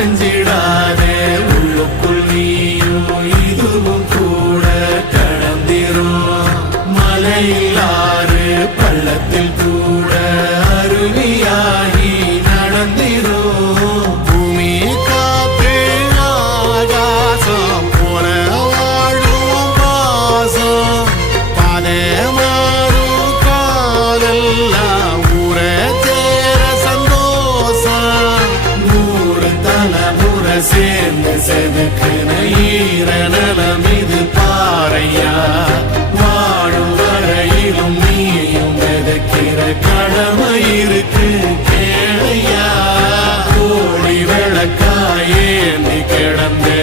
உறைஞ்சிடாதே உள்ளுக்குள் நீயும் இதுவும் கூட கடந்திரும் மலையிலாறு பள்ளத்தில் கூட அருவியாகி நடந்திரும் பூமி காத்து ஆகாசம் போல வாழும் பாசம் பாதே மாறும் காலெல்லாம் ஊரே சேர சந்தோஷம் நூறு தலைமுறை சேர்ந்து செதுக்குன ஈர நலம் இது பாறையா வாழும் வரையிலும் நீயும் விதைக்கிற கடமை இருக்கு கேளையா கோடி விளக்காயேந்தி கிடந்து